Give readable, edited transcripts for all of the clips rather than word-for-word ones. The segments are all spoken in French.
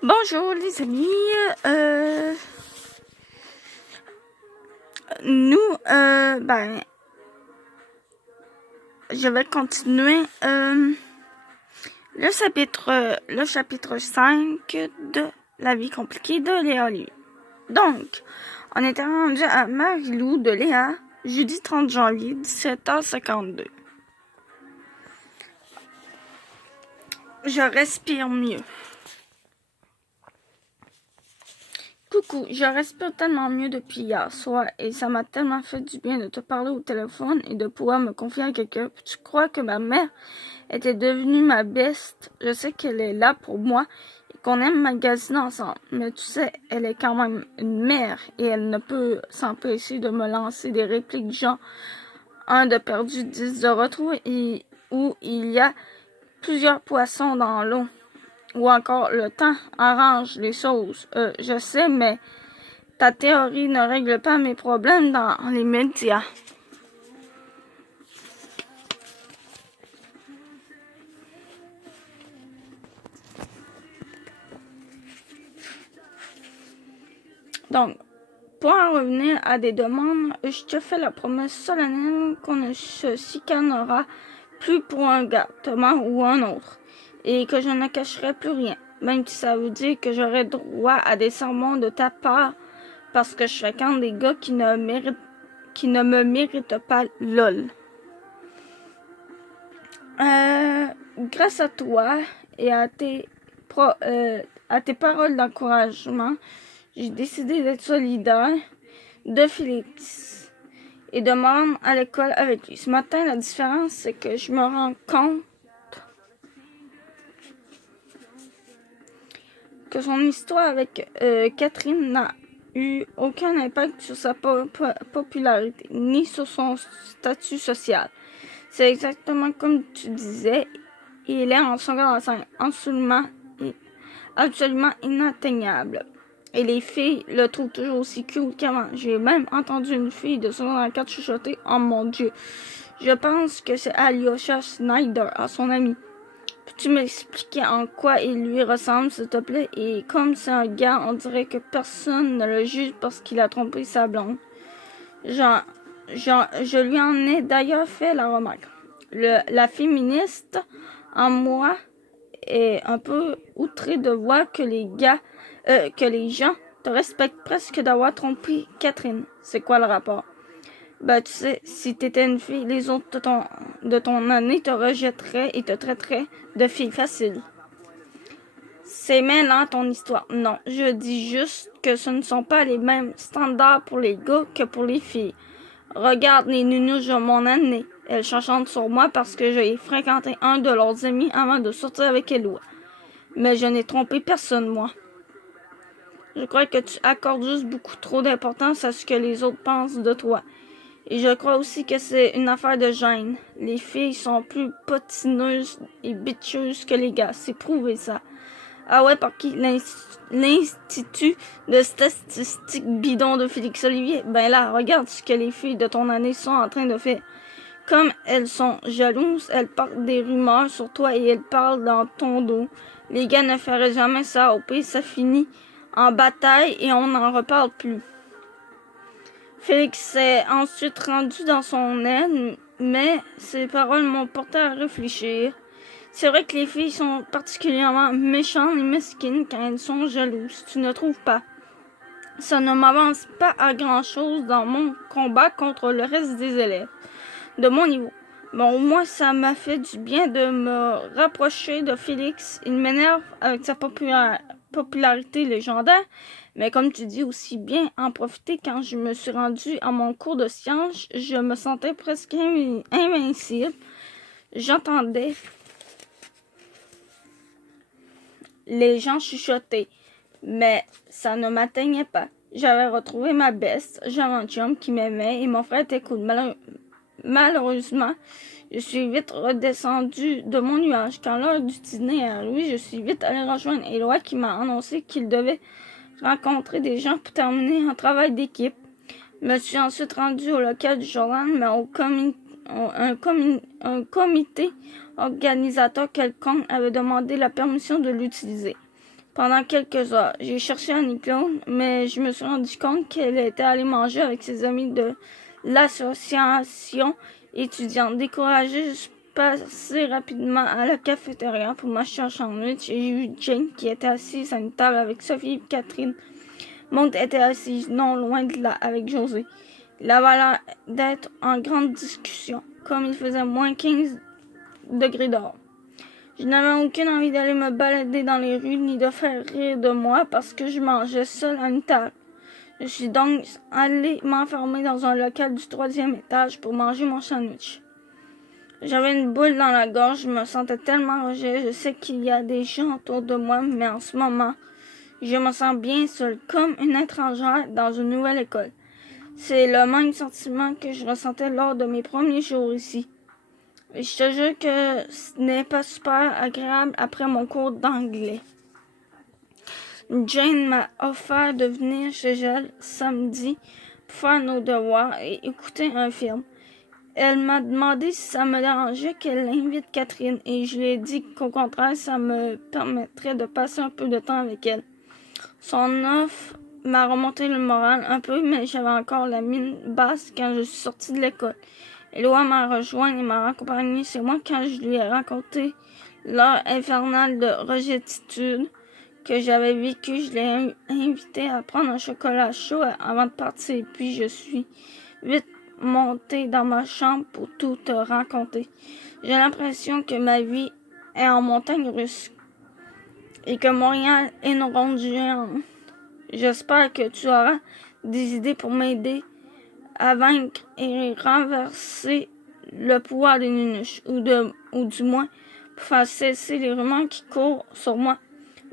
Bonjour les amis, nous, je vais continuer le chapitre 5 de La vie compliquée de Léa Liu. Donc, on était rendu à Marie-Lou de Léa, jeudi 30 janvier, 17h52. Je respire mieux. Coucou, je respire tellement mieux depuis hier soir et ça m'a tellement fait du bien de te parler au téléphone et de pouvoir me confier à quelqu'un. Tu crois que ma mère était devenue ma best? Je sais qu'elle est là pour moi et qu'on aime magasiner ensemble, mais tu sais, elle est quand même une mère et elle ne peut s'empêcher de me lancer des répliques genre un de perdu, 10 de retrouvé et où il y a plusieurs poissons dans l'eau. Ou encore, le temps arrange les choses. Je sais, mais ta théorie ne règle pas mes problèmes dans les médias. Donc, pour en revenir à des demandes, je te fais la promesse solennelle qu'on ne se chicanera plus pour un gâteau ou un autre, et que je ne cacherai plus rien, même si ça veut dire que j'aurai droit à des sermons de ta part, parce que je fréquente des gars qui ne me méritent pas, lol. Grâce à toi et à tes paroles d'encouragement, j'ai décidé d'être solidaire de Félix et de me rendre à l'école avec lui. Ce matin, la différence, c'est que je me rends compte que son histoire avec Catherine n'a eu aucun impact sur sa popularité, ni sur son statut social. C'est exactement comme tu disais, il est en secondaire 5, absolument inatteignable. Et les filles le trouvent toujours aussi cute qu'avant. J'ai même entendu une fille de secondaire 4 chuchoter « Oh mon Dieu! » Je pense que c'est Alyosha Snyder, à son ami. Peux-tu m'expliquer en quoi il lui ressemble, s'il te plaît? Et comme c'est un gars, on dirait que personne ne le juge parce qu'il a trompé sa blonde. Je lui en ai d'ailleurs fait la remarque. La féministe en moi est un peu outrée de voir que les gens te respectent presque d'avoir trompé Catherine. C'est quoi le rapport? Ben, tu sais, si t'étais une fille, les autres de ton année te rejetteraient et te traiteraient de fille facile. C'est mêlant ton histoire. Non, je dis juste que ce ne sont pas les mêmes standards pour les gars que pour les filles. Regarde les nounous de mon année. Elles chantent sur moi parce que j'ai fréquenté un de leurs amis avant de sortir avec Eloi. Mais je n'ai trompé personne, moi. Je crois que tu accordes juste beaucoup trop d'importance à ce que les autres pensent de toi. Et je crois aussi que c'est une affaire de gêne. Les filles sont plus potineuses et bitcheuses que les gars. C'est prouvé, ça. Ah ouais, par qui? L'Institut de statistiques bidon de Félix Olivier? Ben là, regarde ce que les filles de ton année sont en train de faire. Comme elles sont jalouses, elles portent des rumeurs sur toi et elles parlent dans ton dos. Les gars ne feraient jamais ça. Au pire, ça finit en bataille et on n'en reparle plus. Félix s'est ensuite rendu dans son aide, mais ses paroles m'ont porté à réfléchir. C'est vrai que les filles sont particulièrement méchantes et mesquines quand elles sont jalouses, tu ne trouves pas? Ça ne m'avance pas à grand-chose dans mon combat contre le reste des élèves de mon niveau. Bon, au moins, ça m'a fait du bien de me rapprocher de Félix. Il m'énerve avec sa popularité légendaire, mais comme tu dis aussi bien en profiter. Quand je me suis rendue à mon cours de sciences, je me sentais presque invincible. J'entendais les gens chuchotaient, mais ça ne m'atteignait pas. J'avais retrouvé ma best, j'avais un chum qui m'aimait et mon frère était cool. Malheureusement, je suis vite redescendue de mon nuage. Quand l'heure du dîner est arrivée, je suis vite allée rejoindre Éloi qui m'a annoncé qu'il devait rencontrer des gens pour terminer un travail d'équipe. Je me suis ensuite rendue au local du journal, mais un comité organisateur quelconque avait demandé la permission de l'utiliser. pendant quelques heures. J'ai cherché Annie-Claude, mais je me suis rendu compte qu'elle était allée manger avec ses amis de l'association étudiante. Découragée, je suis passée rapidement à la cafétéria pour m'acheter un sandwich et j'ai vu Jane qui était assise à une table avec Sophie et Catherine. Maud était assise non loin de là avec José. Il avait l'air d'être en grande discussion, comme il faisait moins 15 degrés dehors. Je n'avais aucune envie d'aller me balader dans les rues ni de faire rire de moi parce que je mangeais seule à une table. Je suis donc allée m'enfermer dans un local du 3e étage pour manger mon sandwich. J'avais une boule dans la gorge, je me sentais tellement rejet. Je sais qu'il y a des gens autour de moi, mais en ce moment, je me sens bien seule, comme une étrangère dans une nouvelle école. C'est le même sentiment que je ressentais lors de mes premiers jours ici. Je te jure que ce n'est pas super agréable après mon cours d'anglais. Jane m'a offert de venir chez elle samedi pour faire nos devoirs et écouter un film. Elle m'a demandé si ça me dérangeait qu'elle invite Catherine et je lui ai dit qu'au contraire, ça me permettrait de passer un peu de temps avec elle. Son offre m'a remonté le moral un peu, mais j'avais encore la mine basse quand je suis sortie de l'école. Éloi m'a rejoint et m'a accompagné chez moi quand je lui ai raconté l'heure infernale de rejetitude que j'avais vécue. Je l'ai invité à prendre un chocolat chaud avant de partir, puis je suis vite montée dans ma chambre pour tout te raconter. J'ai l'impression que ma vie est en montagne russe et que Montréal est une ronde géante. J'espère que tu auras des idées pour m'aider à vaincre et renverser le pouvoir des Nunuches, ou du moins pour faire cesser les rumeurs qui courent sur moi.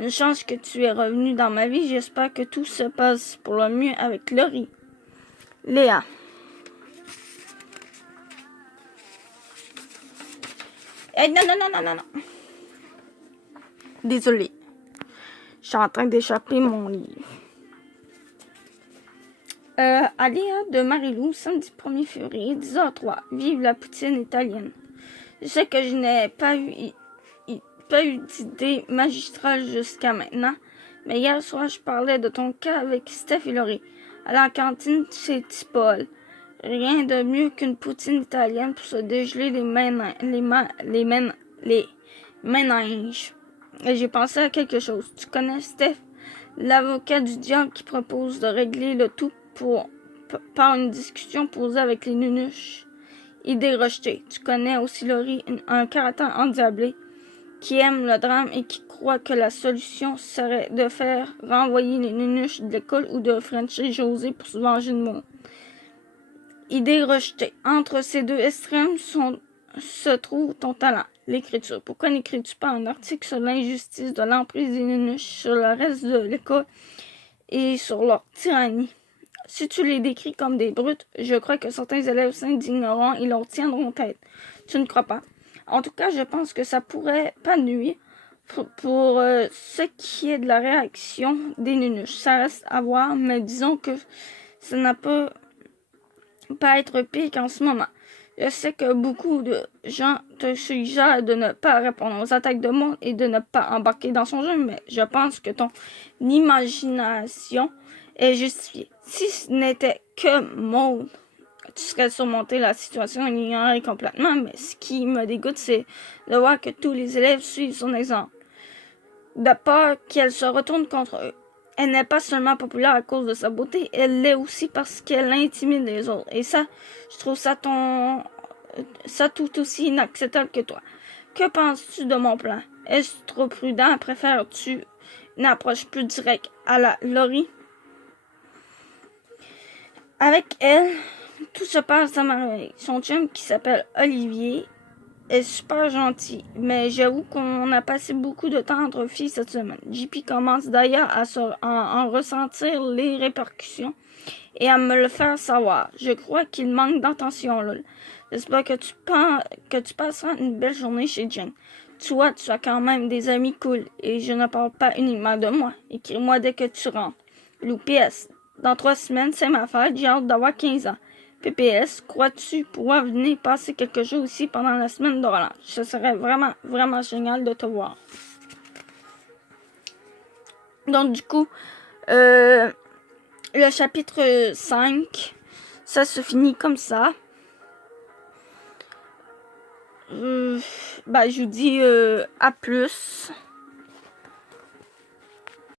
Une chance que tu es revenu dans ma vie. J'espère que tout se passe pour le mieux avec Laurie. Léa. Non. Désolée. Je suis en train d'échapper mon livre. À Léa de Marilou, samedi 1er février, 10h03. Vive la poutine italienne. Je sais que je n'ai pas eu d'idée magistrale jusqu'à maintenant, mais hier soir, je parlais de ton cas avec Steph et Laurie, à la cantine chez Tipol. Rien de mieux qu'une poutine italienne pour se dégeler les méninges. Et j'ai pensé à quelque chose. Tu connais Steph, l'avocat du diable qui propose de régler le tout par une discussion posée avec les Nunuches. Idée rejetée. Tu connais aussi Laurie, un caractère endiablé qui aime le drame et qui croit que la solution serait de faire renvoyer les Nunuches de l'école ou de frencher José pour se venger de moi. Idée rejetée. Entre ces deux extrêmes se trouve ton talent, l'écriture. Pourquoi n'écris-tu pas un article sur l'injustice de l'emprise des Nunuches sur le reste de l'école et sur leur tyrannie? Si tu les décris comme des brutes, je crois que certains élèves s'indigneront et leur tiendront tête. Tu ne crois pas? En tout cas, je pense que ça pourrait pas nuire pour ce qui est de la réaction des Nunuches. Ça reste à voir, mais disons que ça n'a pas être pire qu'en ce moment. Je sais que beaucoup de gens te suggèrent de ne pas répondre aux attaques de monde et de ne pas embarquer dans son jeu, mais je pense que ton imagination est justifiée. Si ce n'était que Maud, tu serais surmonté la situation et l'ignorerais complètement, mais ce qui me dégoûte, c'est de voir que tous les élèves suivent son exemple. De peur qu'elle se retourne contre eux. Elle n'est pas seulement populaire à cause de sa beauté, elle l'est aussi parce qu'elle intimide les autres. Et ça, je trouve ça tout aussi inacceptable que toi. Que penses-tu de mon plan? Est-ce trop prudent? Préfères-tu une approche plus directe à la Laurie? Avec elle, tout se passe à merveille. Son chum, qui s'appelle Olivier, est super gentil, mais j'avoue qu'on a passé beaucoup de temps entre filles cette semaine. JP commence d'ailleurs à en ressentir les répercussions et à me le faire savoir. Je crois qu'il manque d'attention, lol. J'espère que tu passeras une belle journée chez Jane. Tu as quand même des amis cool et je ne parle pas uniquement de moi. Écris-moi dès que tu rentres. Lou, PS. Dans 3 semaines, c'est ma fête, j'ai hâte d'avoir 15 ans. PPS, crois-tu pouvoir venir passer quelques jours ici pendant la semaine de relâche? Ce serait vraiment, vraiment génial de te voir. Donc, du coup, le chapitre 5, ça se finit comme ça. Je vous dis à plus.